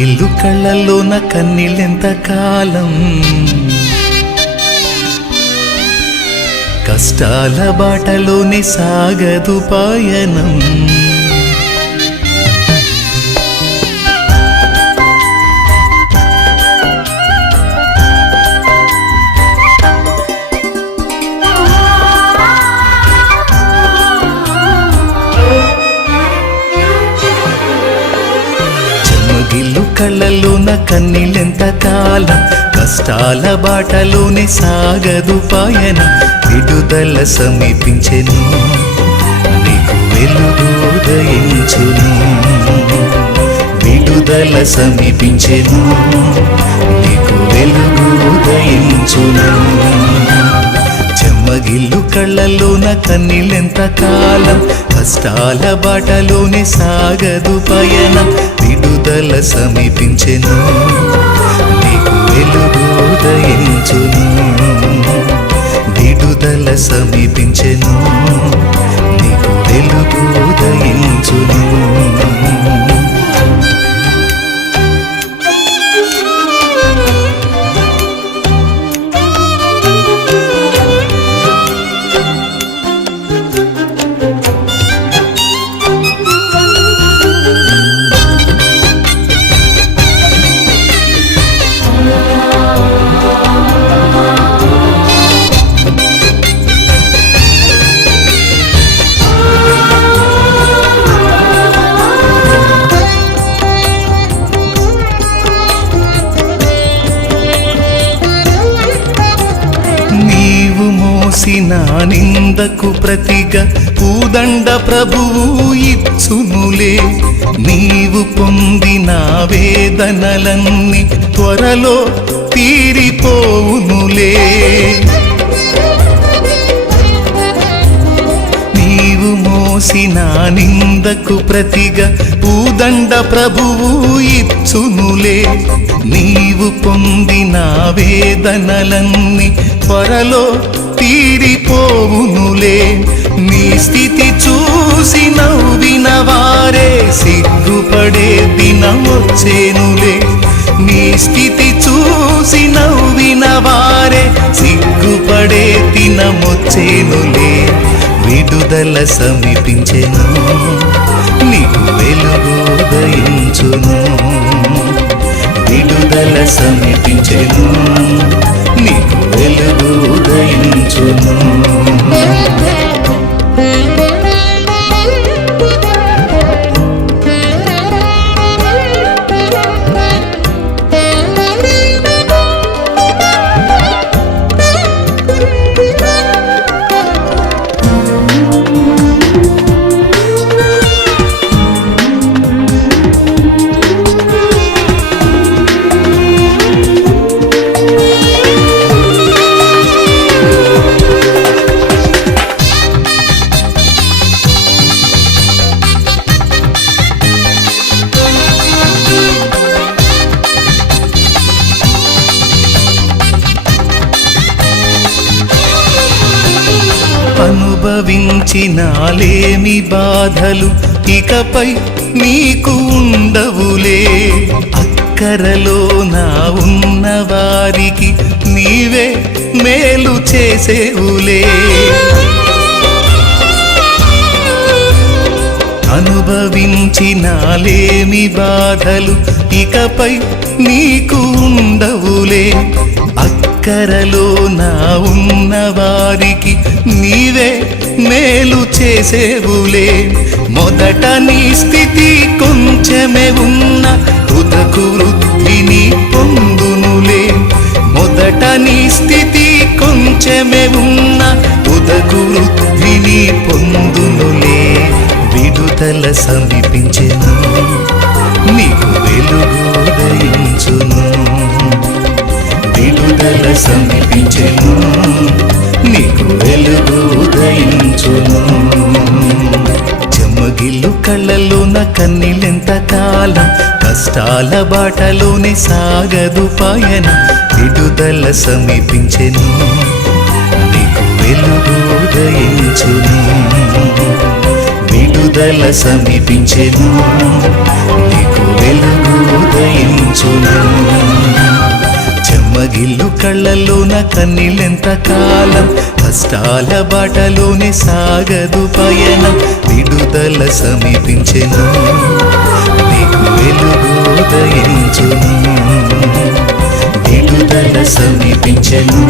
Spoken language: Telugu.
చెమ్మగిల్లు కళ్ళల్లోన కన్నీళ్ళెంత కాలం, కష్టాల బాటలోనే సాగదు పయనం. చెమ్మగిల్లు కళ్ళల్లోన కన్నీళ్ళెంత కాలం, కష్టాల బాటలోనే సాగదు పయనం. విడుదల సమీపించెను, నీకు వెలుగు ఉదయించును. విడుదల సమీపించెను, నీకు వెలుగు ఉదయించును. చెమ్మగిల్లు కళ్ళల్లోన కన్నీళ్ళెంత కాలం, కష్టాల బాటలోనే సాగదు పయనం. విడుదల సమీపించెను, నీకు వెలుగు ఉదయించును. విడుదల సమీపించెను, నీకు వెలుగు ఉదయించును. నా నిందకు ప్రతిగా పూదండ ప్రభువు ఇచ్చునులే. నీవు పొందిన వేదనలన్నీ త్వరలో తీరిపోవునులే. నీవు మోసిన నిందకు ప్రతిగా పూదండ ప్రభువు ఇచ్చునులే. నీవు పొందిన వేదనలన్నీ త్వరలో తీరిపోవునులే. నీ స్థితి చూసి నవ్విన వారే సిగ్గుపడే దినమొచ్చేనులే. నీ స్థితి చూసి నవ్విన వారే సిగ్గుపడే దినమొచ్చేనులే. విడుదల సమీపించెను, నీకు వెలుగు ఉదయించును. విడుదల సమీపించెను, నీకు వెలుగు ఉదయించును. అనుభవించినాలేమి బాధలు ఇకపై నీకు ఉండవులే. అక్కరలో నా ఉన్న వారికి నీవే మేలు చేసేవులే. అనుభవించినాలేమి బాధలు ఇకపై నీకు ఉండవులే. అక్కరలో నా ఉన్న వారికి నీవే మేలు చేసేవులే. మొదట నీ స్థితి కొంచెమే ఉన్న తుదకు వృద్ధిని పొందునులే. మొదట నీ స్థితి కొంచెమే ఉన్న తుదకు వృద్ధిని పొందునులే. విడుదల సమీపించెను, నీకు వెలుగు ఉదయించును. విడుదల సమీపించెను, నీకు వెలుగు ఉదయించును. చెమ్మగిల్లు కళ్ళల్లోన కన్నీళ్ళెంత కాలం, కష్టాల బాటలోనే సాగదు పయనం. విడుదల సమీపించెను, నీకు వెలుగు ఉదయించును. విడుదల సమీపించెను, నీకు వెలుగు ఉదయించును. చెమ్మగిల్లు కళ్ళలోన కన్నీళ్ళెంత కాలం, కష్టాల బాటలోనే సాగదు పయనం. విడుదల సమీపించెను, నీకు వెలుగు ఉదయించును. విడుదల సమీపించెను,